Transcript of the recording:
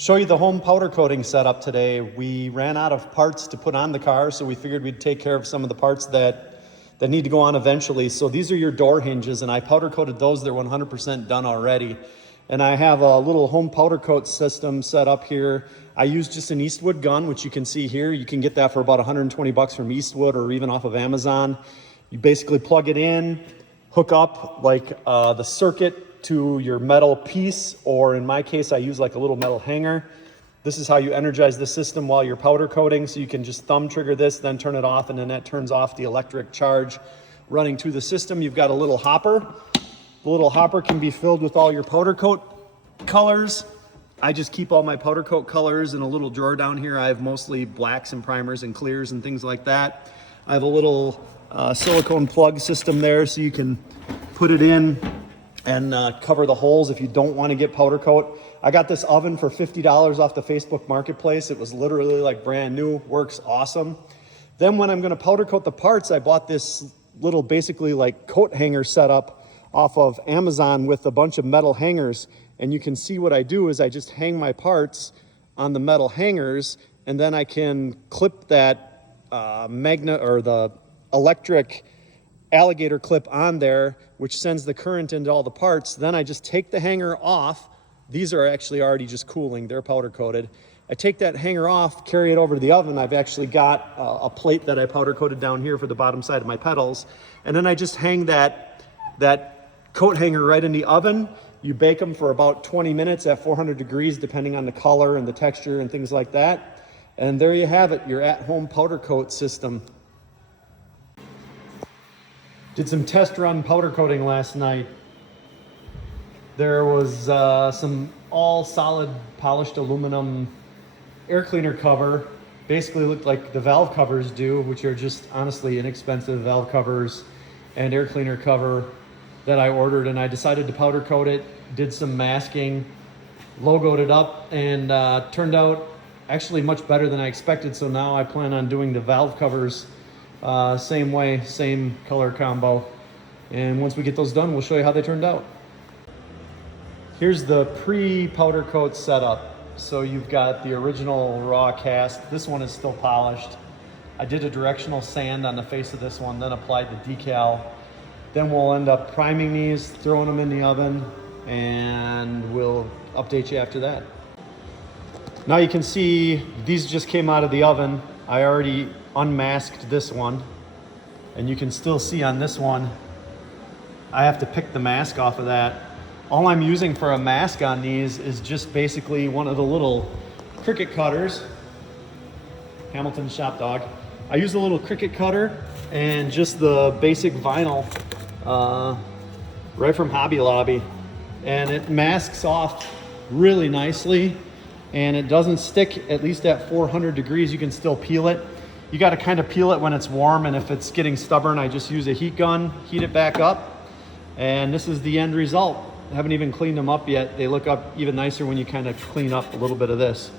Show you the home powder coating setup today. We ran out of parts to put on the car, so we figured we'd take care of some of the parts that need to go on eventually. So these are your door hinges, and I powder coated those. They're 100% done already. And I have a little home powder coat system set up here. I use just an Eastwood gun, which you can see here. You can get that for about 120 bucks from Eastwood or even off of Amazon. You basically plug it in, hook up like the circuit to your metal piece, or in my case, I use like a little metal hanger. This is how you energize the system while you're powder coating. So you can just thumb trigger this, then turn it off, and then that turns off the electric charge running through the system. You've got a little hopper. The little hopper can be filled with all your powder coat colors. I just keep all my powder coat colors in a little drawer down here. I have mostly blacks and primers and clears and things like that. I have a little silicone plug system there, so you can put it in and cover the holes if you don't want to get powder coat. I got this oven for $50 off the Facebook Marketplace. It was literally like brand new, works awesome. Then when I'm going to powder coat the parts, I bought this little basically like coat hanger setup off of Amazon with a bunch of metal hangers. And you can see what I do is I just hang my parts on the metal hangers, and then I can clip that magnet or the electric alligator clip on there, which sends the current into all the parts. Then I just take the hanger off. These are actually already just cooling, they're powder coated. I take that hanger off, carry it over to the oven. I've actually got a plate that I powder coated down here for the bottom side of my pedals. And then I just hang that coat hanger right in the oven. You bake them for about 20 minutes at 400 degrees, depending on the color and the texture and things like that. And there you have it, your at-home powder coat system. Did some test run powder coating last night. There was some all solid polished aluminum air cleaner cover. Basically looked like the valve covers do, which are just honestly inexpensive valve covers and air cleaner cover that I ordered, and I decided to powder coat it, did some masking, logoed it up, and turned out actually much better than I expected. So now I plan on doing the valve covers same way, same color combo. And once we get those done, we'll show you how they turned out. Here's the pre-powder coat setup. So you've got the original raw cast. This one is still polished. I did a directional sand on the face of this one, then applied the decal. Then we'll end up priming these, throwing them in the oven, and we'll update you after that. Now you can see these just came out of the oven. I already unmasked this one, and you can still see on this one, I have to pick the mask off of that. All I'm using for a mask on these is just basically one of the little Cricut cutters, Hamilton Shop Dog. I use a little Cricut cutter and just the basic vinyl right from Hobby Lobby, and it masks off really nicely, and it doesn't stick. At least at 400 degrees you can still peel it. You got to kind of peel it when it's warm, and if it's getting stubborn, I just use a heat gun, heat it back up, and this is the end result. I haven't even cleaned them up yet. They look up even nicer when you kind of clean up a little bit of this.